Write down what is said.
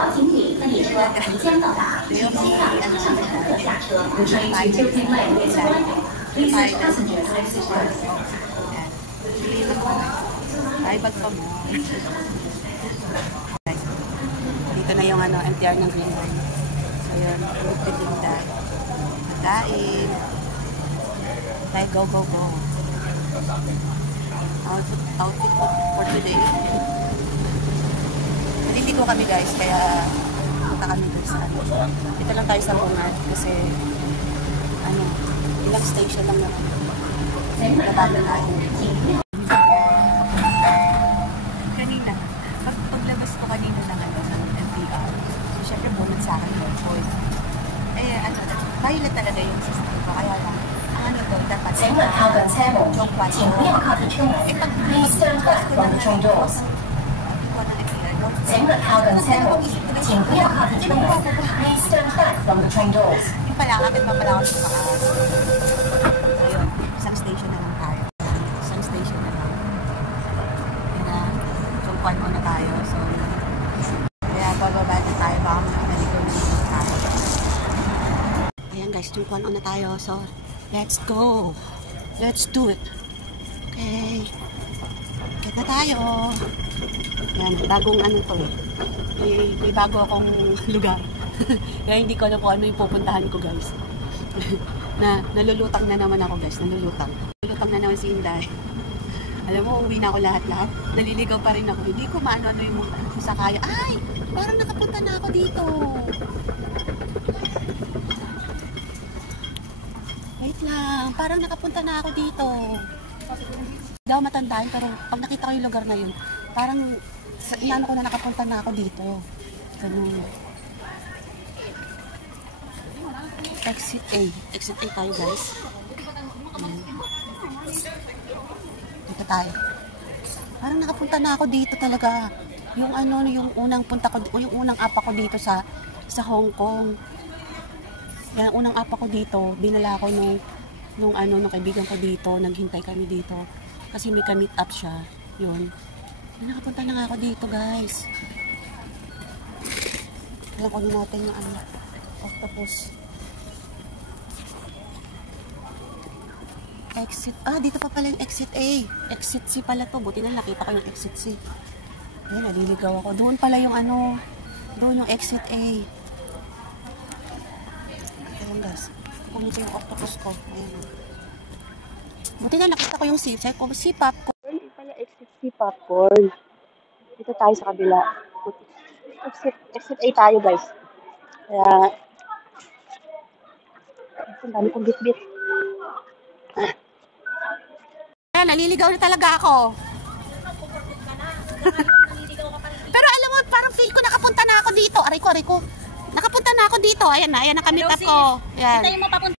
到经理和列车即将到达，请希望车上的乘客下车。The train to Tilting Lane is arriving. Please let passengers exit first. Ay, bag pa mo. Dito na yung MTR ng Green Line. So, yun. Magtitinda. Kain. Tayo, go, go, go. Outfit for today. Naliligo kami guys, kaya punta kami doon sa dito lang tayo sa Bungad kasi ilang station lang naman. Nabago tayo. Kanina, paglabas ko kanina ng MTR, so syempre bunod sa akin yung point. Violet talaga yung system ko, kaya lang, dapat请稳靠等车门，请不要靠近车门。Please stand back from the train doors. 请稳靠等車門，請不要靠近車門。Please stand back from the train doors. Yung pala, kapit pa pala ako sa pakaas. So yun, isang station na lang tayo. Isang station na lang. Yun na, sumpuan mo na tayo. So yun. Kaya bababa na tayo, baka maligo na tayo. Ayan guys, sumpuan na tayo. So, let's go. Let's do it. Okay. Get na tayo. Yan, bagong to eh. May bago akong lugar. Kaya hindi ko alam kung ano yung pupuntahan ko guys. Nalulutang na naman ako guys. Nalulutang na naman si Inday. Alam mo, uwi na ako lahat-lahat. Naliligaw pa rin ako. Hindi ko maano yung sakaya. Ay! Parang nakapunta na ako dito. Wait lang. Parang nakapunta na ako dito. Hindi ako matandaan, pero pag nakita ko yung lugar na yun, parang inano ko na nakapunta na ako dito. Ganun. Exit A. Exit A tayo guys. Dito tayo. Parang nakapunta na ako dito talaga. Yung yung unang punta ko, yung unang apa ko dito sa Hong Kong. Yan, unang apa ko dito, dinala ko nung kaibigan ko dito, naghintay kami dito. Kasi may ka-meet up siya. Yun. Nakapunta na nga ako dito, guys. Alam ko natin yung octopus. Exit. Dito pa pala yung exit A. Exit C pala to. Buti na nakita ko yung exit C. Ayan, naliligaw ako. Doon pala yung doon yung exit A. Ayan guys. Kunin ko yung octopus ko. Ayan. Buti na nakita ko yung C popcorn. Yung pala exit C popcorn. Dito tayo sa kabila. Exit A tayo guys. Kaya ang dami kong bit-bit. Ayan, naliligaw na talaga ako. Pero alam mo, parang feel ko nakapunta na ako dito. Aray ko. Nakapunta na ako dito. Ayan na, meet up ko. Ayan.